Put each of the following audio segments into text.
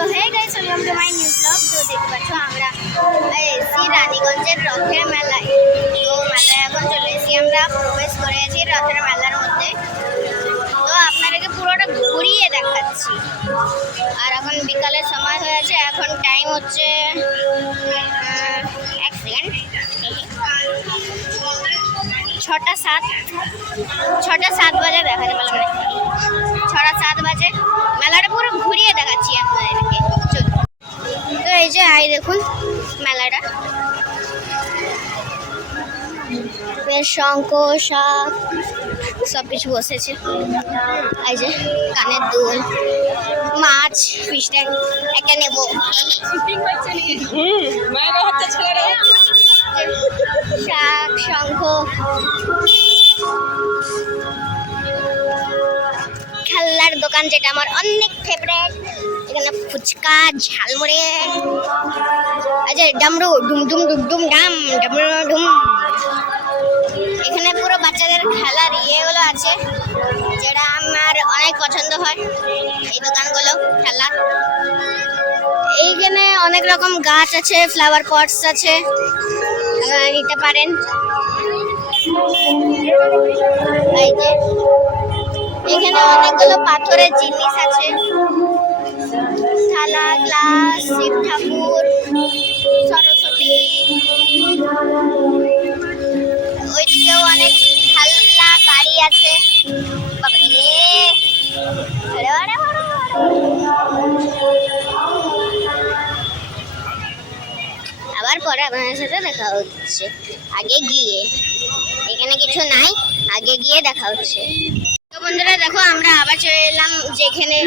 তো hey guys, welcome to my new blog. তো দেখতে পাচ্ছ আমরা এসি রানীগঞ্জের রথের মেলায়। তো মেলায় এখন চলে এসেছি, আমরা প্রবেশ করেছি রথের মেলার মধ্যে। তো আপনাদেরকে পুরোটা ঘুরিয়ে দেখাচ্ছি। আর এখন বিকালের সময় হয়েছে, এখন টাইম হচ্ছে 1 সেকেন্ড, 6টা 7 বাজে দেখাতে পারলাম না, 6টা 7 বাজে। মেলাটা পুরো ঘুরিয়ে দেখাচ্ছি আপনাদেরকে। তো এই যে আই দেখুন মেলাটা, শঙ্খ শাক সব কিছু বসেছে। এই যে কানের দুল, মাছ, ফিশ ট্যাঙ্ক একটা নেবো। শাক, শঙ্খ, খেলনার দোকান যেটা আমার অনেক ফেভারিট। এখানে ফুচকা, ঝালমুড়ি, আচ্ছা ডামরু ডুম ডুম ডুম ডুম ডাম ডামরু ডুম। এখানে পুরো বাচ্চাদের খেলার ইয়েগুলো আছে, যেটা আমার অনেক পছন্দ হয়। এই দোকানগুলো খেলার, এইখানে অনেক রকম গাছ আছে, ফ্লাওয়ার পটস আছে, নিতে পারেন। এই যে এখানে অনেকগুলো পাথরের জিনিস আছে, থালা, গ্লাস, শিব ঠাকুর, সরস্বতী। ওইদিকেও অনেক খেলনা গাড়ি আছে। বাবারে, আবার পরে আপনার সাথে দেখা হচ্ছে। আগে গিয়ে, এখানে কিছু নাই, আগে গিয়ে দেখা হচ্ছে। তো বন্ধুরা দেখো, আমরা আবার চলে এলাম যেখানে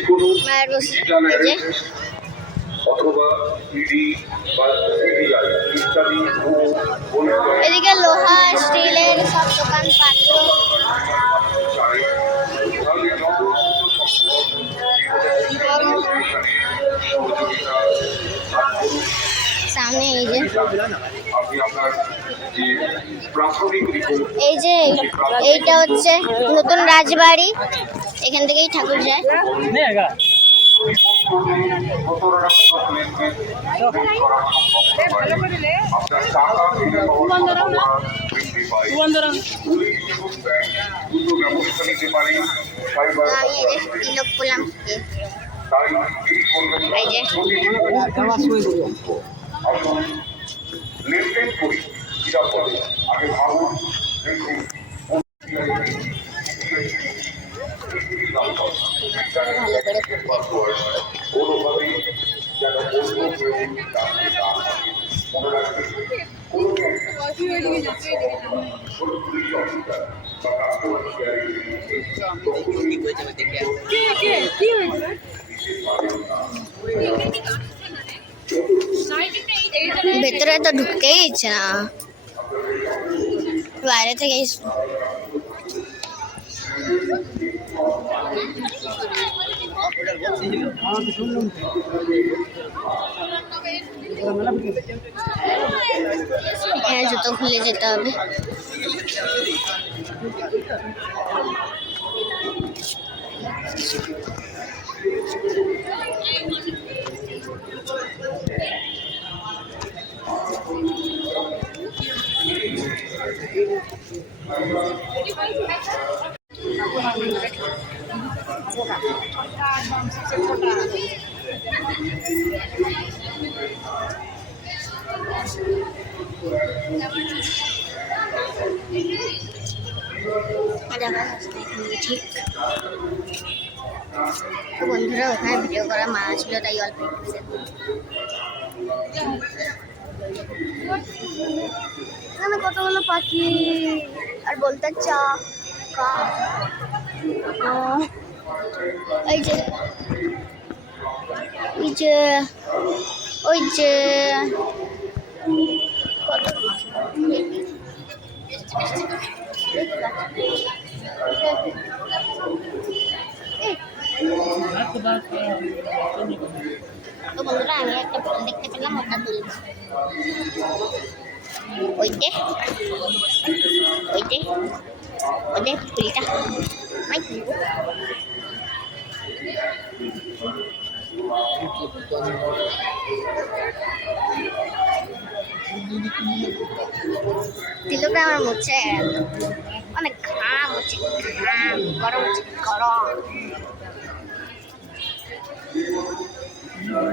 এদিকে লোহা স্টিলের সব দোকানপাত্র। সামনে এই যে এইটা হচ্ছে নতুন রাজবাড়ি, এখান থেকেই ঠাকুর যায়। ভেতরে তো ঢুকতেই ইচ্ছে না, বাইরে থেকেই। জুতো খুলে যেতে হবে। ঠিক তো বন্ধুরা, ওখানে ভিডিও করা মা ছিল, তাই অল্প এখানে কতগুলো পাখি আর বলতে চা। ওই যে ওই যে ওই যে তো বন্ধুরা, আমি একটা ফুল দেখতে পেলাম, ওটা তুলছি। ওইটে ওইটে ওদের ফুলটা তিলকটা আমার মুছে অনেক ঘাম হচ্ছে, ঘাম গরম হচ্ছে, গরম।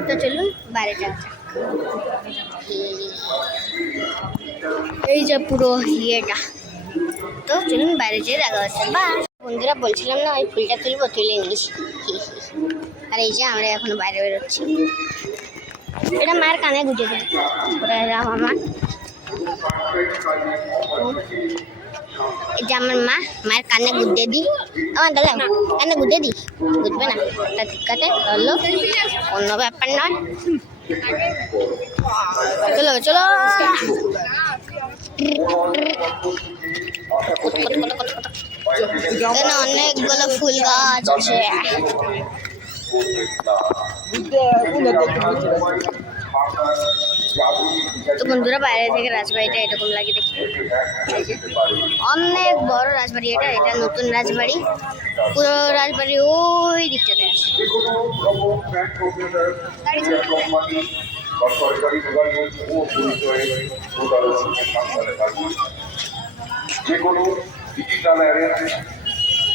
তো চলুন বাইরে যাওয়া যাক। এই যে পুরো ইয়েটা, তো চলুন বাইরে যেয়ে দেখা হচ্ছে। বা বন্ধুরা বলছিলাম না ওই ফুলটা তুলবো, তুলে নিস। আর এই যে আমরা এখন বাইরে বেরোচ্ছি। এটা মায়ের কানে গুঁজে দেয় আমার। এই যে আমার মায়ের কানে গুঁজে দিই, আমার দাদা কানে গুঁজে দিই, বুঝবে না ওটা ঠিক আছে, ধরলো অন্য ব্যাপার নয়। চলো চলো, এখানে অনেকগুলো ফুল গাছ আছে। তো বন্ধুরা বাইরে থেকে রাজবাড়িটা এরকম লাগে দেখতে, অনেক বড় রাজবাড়ি। এটা নতুন রাজবাড়ি, পুরো রাজবাড়ি ওই দিকটাতে আছে।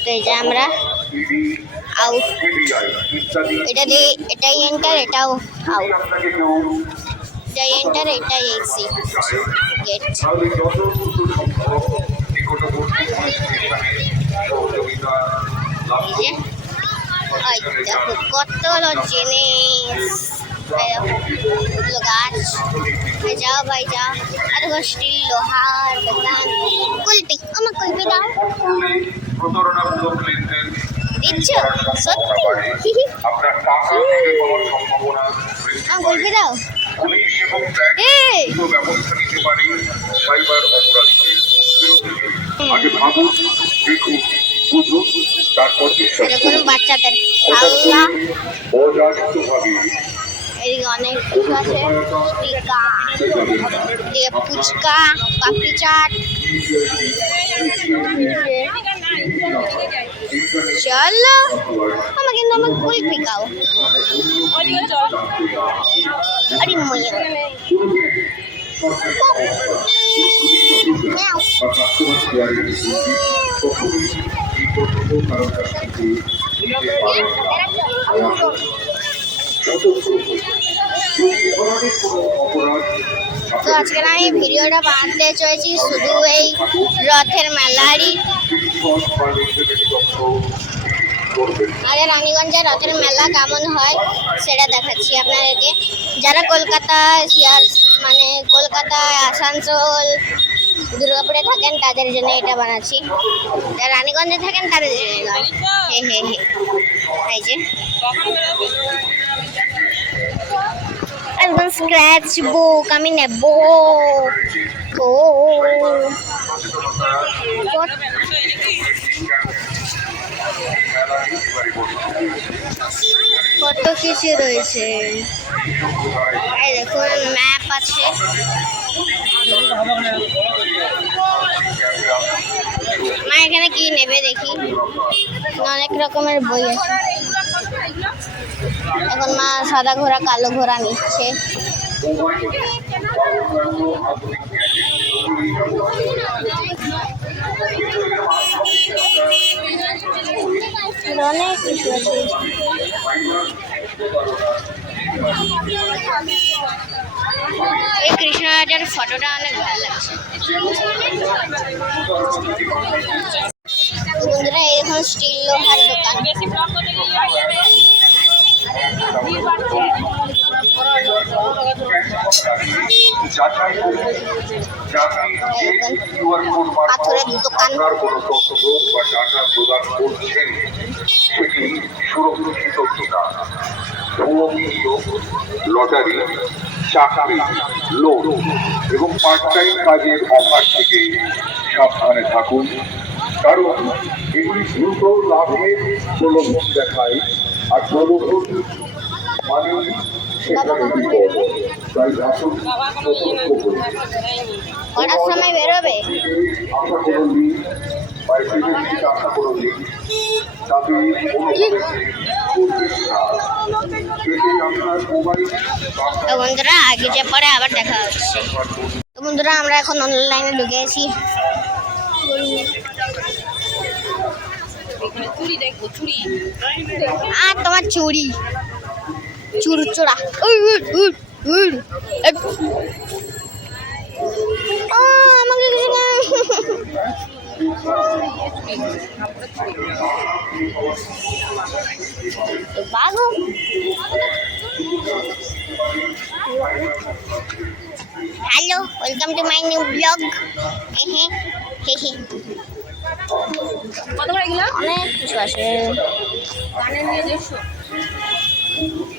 তো এই যে আমরা আউট, এটাই এন্টার, এটাও আউট, এটাই এন্টার, এটাই এক্সিট গেট। দেখো কতগুলো জিনিস, গাছ, যাও ভাই যাও। আর স্টিল, লোহার দোকান, কুলপি, আমার কুলপি দাও। দিচ্ছ সত্যি? কুলপি দাও। এরকম বাচ্চাদের খেলনা, এদিকে অনেক কিছু আছে, এদিকে ফুচকা, পাপড়ি চাট। চলো আমার কিন্তু আমার কুলপি খাও। আরে ময়া তো আজকে আমি ভিডিওটা বানাতে চলেছি শুধু এই রথের মেলারই। আগে রানীগঞ্জে রথের মেলা কেমন হয় সেটা দেখাচ্ছি আপনাদেরকে। যারা কলকাতা মানে কলকাতায়, আসানসোল, দুর্গাপুরে থাকেন তাদের জন্য এটা বানাচ্ছি, যারা রানীগঞ্জে থাকেন তাদের জন্য নয়। হে হে হে, এই যে একদম স্ক্র্যাচ বুক আমি নেব। ও কত কিছু রয়েছে, এই দেখুন ম্যাপ আছে। মা এখানে কি নেবে দেখি, অনেক রকমের বই আছে। এখন মা সাদা ঘোড়া কালো ঘোড়া নিচ্ছে। অনেক কিছু আছে। এই কৃষ্ণরাজার ফটোটা অনেক ভালো লাগছে। বন্ধুরা এরকম স্টিল লোহার দোকান, পাথরের দোকান, লটারি, চাকরি, লোন এবং পার্ট টাইম কাজের অফার থেকে সাবধানে থাকুন, কারণ এগুলি দ্রুত লাভের প্রলোভন দেখায়, আর প্রলোভন মানে তাই আসুন কটার সময় বেরোবে? আশা করুন আশা করুন তাতে এতেই আপনার মোবাইল তো বন্ধুরা আগে যে পরে আবার দেখা হচ্ছে। তো বন্ধুরা আমরা এখন অনলাইনে ঢুকে গেছি। চুড়ি দেখবো, চুড়ি আর তোমার চুড়ি চুরচুড়া আমাকে কিছু বাঘ। Hello, welcome to my new blog. কত করে এগুলো? অনেক কিছু আছে। কানে নিয়ে 150,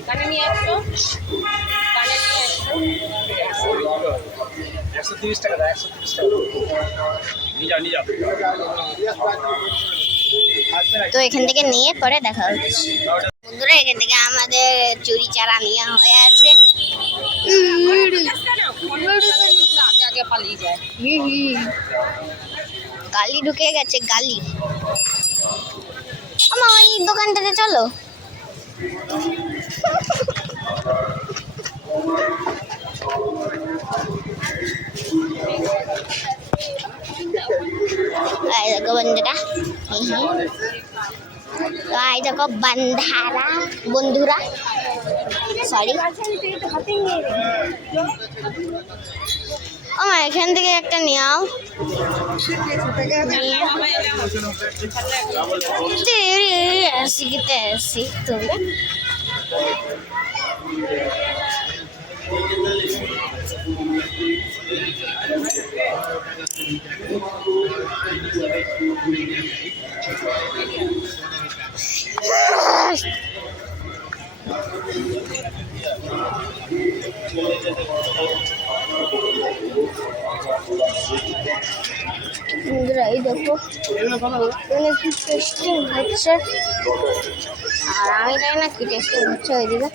কানে নিয়ে 100, কানে নিয়ে 130 টাকা দাও, 130 টাকা নিয়ে যাও তো এখান থেকে নিয়ে পরে দেখা হচ্ছে। বন্ধুরা এখান থেকে আমাদের চুরি চারা নেওয়া হয়ে আছে। আগে আগে পালিয়ে যায়। গালি ঢুকে গেছে, গালি। আমার ওই দোকানটাতে চলো। এই দেখো বন্ধুরা, তো এই দেখো বন্ধুরা সরি। আমার এখান থেকে একটা নেও। আসি তুমি বন্ধুরা এই দেখো অনেক কি টেস্টিং হচ্ছে, আর আমি জানি না কি টেস্টিং হচ্ছে ওইদিকে।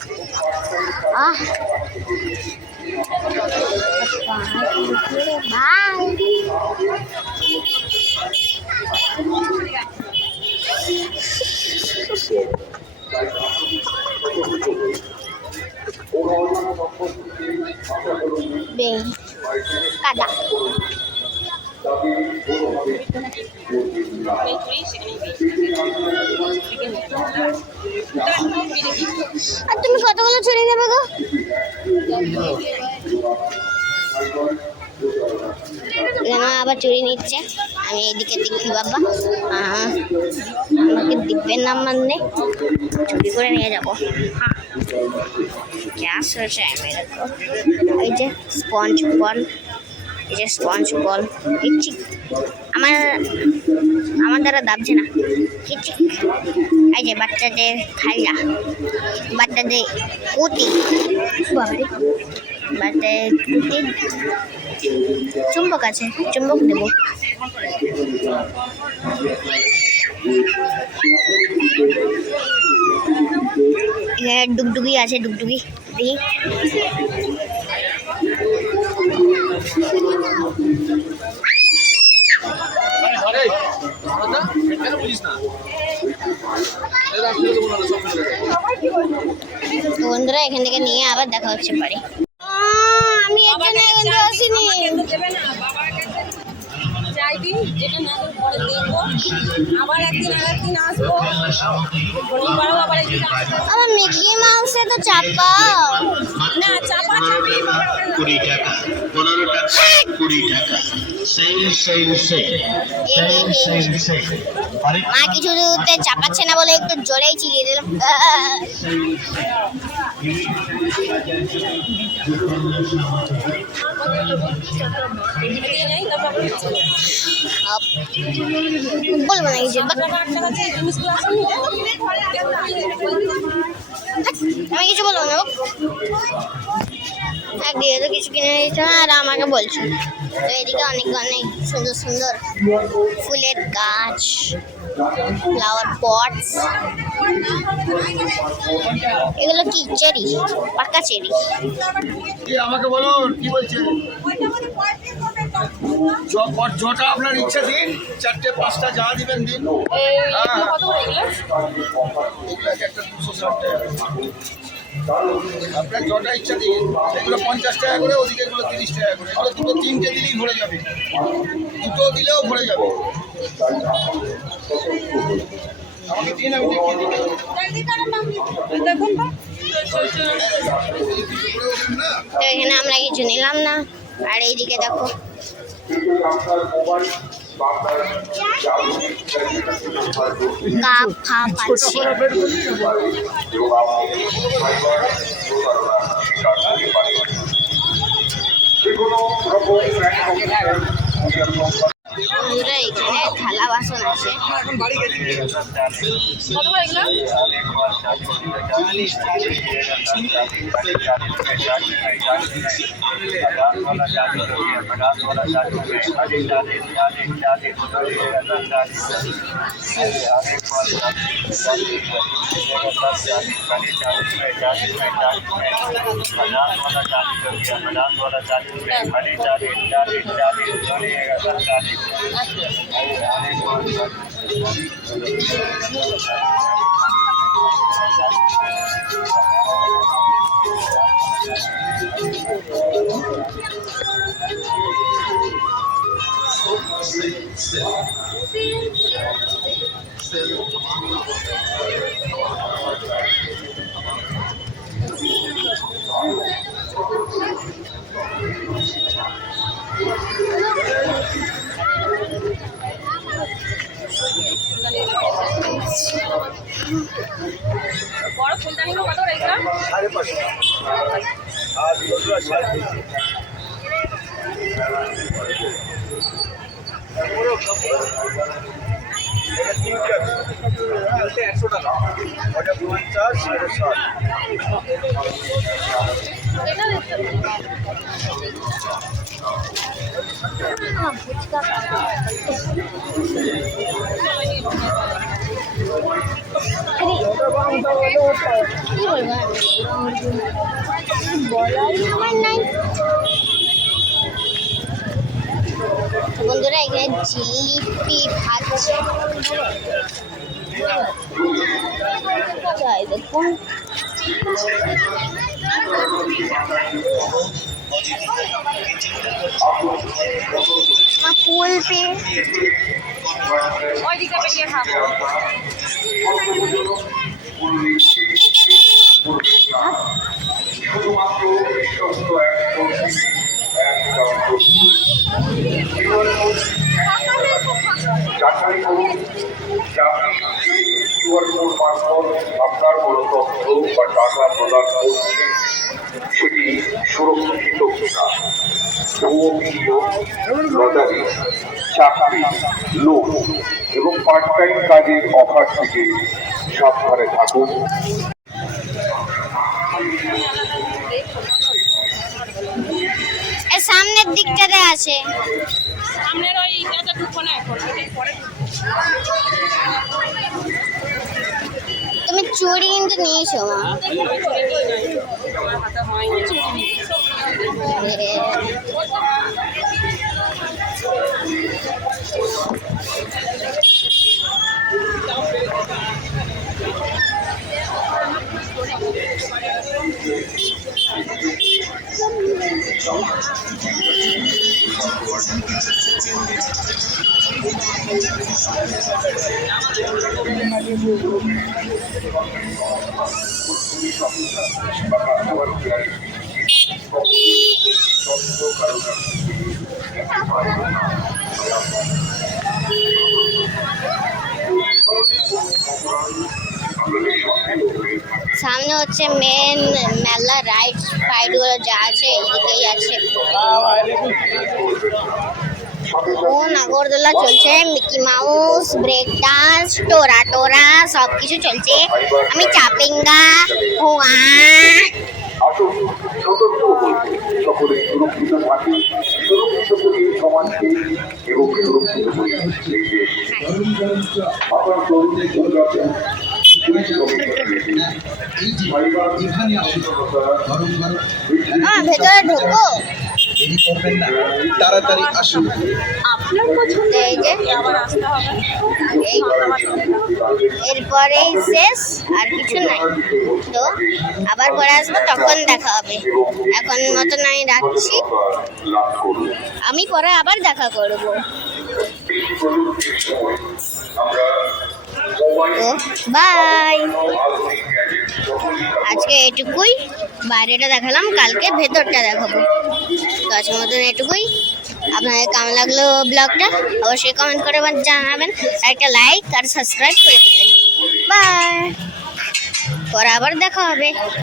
কাদা আর তুমি কতগুলো চুরি দেবে গো? আবার চুরি নিচ্ছে। আমি এদিকে দেখি বাবা, আমাকে দিব্যের নাম মানলে চুরি করে নিয়ে যাবো। গ্যাস হয়েছে মেরে তো। এই যে স্পঞ্জ বল, এই যে স্পঞ্জ বল দেখছি আমার দ্বারা দাবছে না। এই যে বাচ্চাদের খাইয়া, বাচ্চাদের পুঁতি, বাচ্চাদের পুঁতি চুম্বক আছে, চুম্বক দেবো। এখানে ডুগডুগি আছে, ডুগডুগি দেখি। বন্ধুরা এখান থেকে নিয়ে আবার দেখা হচ্ছে পারে। আমি এখানে কিন্তু আসিনি। যাইবি, যেটা না পরে দেখবো, আবার একদিন আসবো। আমার মিকি মাউসে তো চাপা না, চাপা 20 টাকা, 15 টাকা, 20 টাকা, সেল। মা কিছুতে চাপাচ্ছে না বলে একটু জোরেই চিরিয়ে দিলাম। বলবো না কিছু, আমি কিছু বলবো না। একদিকে তো কিছু কিনে দিতে আর আমাকে বলছো। তো এদিকে অনেক অনেক সুন্দর সুন্দর ফুলের গাছ, ফ্লাওয়ার পটস। এগুলো কি চেরি? পাকা চেরি। আমাকে বলুন কি বলছে? জটা আপনার ইচ্ছা দিন, 4টে 5টা যা দিবেন দিন। কত করে এগুলো? একটা 260 টাকা। আপনার যটা ইচ্ছা দিন, এগুলো 50 টাকা করে, ওদিকে এগুলো 30 টাকা করে। এগুলো দুটো তিনটে দিলেই ভরে যাবে, দুটো দিলেও ভরে যাবে। আমাকে দিন, আমি দেখিয়ে দিই। দেখুন তো তো এখানে আমরা কিছু নিলাম না। আর এইদিকে দেখো, কাপ ফাপ আছে। বন্ধুরা এখানে থালা বাসন আছে। কত করে এগুলো? বড় ফুলদানি কত করে এগুলো? 550 আর ছোটরা 350। এটা তিনটে আছে, তিনটে 100 টাকা, ওটা 50, 60। এটা দেখতে কি বলবো বলার সময় নাই। বন্ধুরা এখানে জিলিপি খাচ্ছে। তাই দেখুন, কুলপি ওই দিকে বেরিয়ে খাবো। শুধুমাত্র বিশ্বস্ত যাচাই করুন যে আপনি কিউআর কোড মারফত আপনার কোনো তথ্য বা টাকা প্রদান করছেন সেটি সুরক্ষিত কিনা। ভুয়ো ভিডিও, লটারি, চাকরি, লোন এবং পার্ট টাইম কাজের অফার থেকে সাবধানে থাকুন। এর সামনের দিকটাতে আছে। সামনের ওই ইটাতে ঢুকবো না এখন, ওটাই পরে তুমি চুড়ি কিন্তু নিয়েছো মা। আমার হাতে হয়নি। সামনে হচ্ছে মেন মেলা রাইড ফাইডগুলো যা আছে এইদিকেই আছে। ও নাগরদোলা চলছে, মিকি মাউস, ব্রেক ডান্স, টোরা টোরা সব কিছু চলছে। আমি চাপিঙ্গা হুয়া। আসুন সতর্ক হয়ে সকলে সুরক্ষিত থাকি, সুরক্ষিত করি সমাজকে এবং সুরক্ষিত করি এই দেশকে। আপনার তরুণী পরিবর্তন ভেতরে ঢুকবো। দেরি করবেন না, তাড়াতাড়ি আসুন। তো এই যে আবার আসতে হবে এই এরপরেই শেষ, আর কিছু নাই। তো আবার পরে আসবো, তখন দেখা হবে। এখন মতন আমি রাখছি, লাভ করুন। আমি পরে আবার দেখা করব। প্রযুক্তির সময় আমরা মোবাইল তো বাই, আধুনিক গ্যাজেট সকলই আজকে এটুকুই। বাইরেটা দেখালাম, কালকে ভেতরটা দেখাবো। তো আজকের মতন এটুকুই। আপনাদের কেমন লাগলো ব্লগটা অবশ্যই কমেন্ট করে জানাবেন, আর একটা লাইক আর সাবস্ক্রাইব করে দেবেন। বাই, পরে আবার দেখা হবে।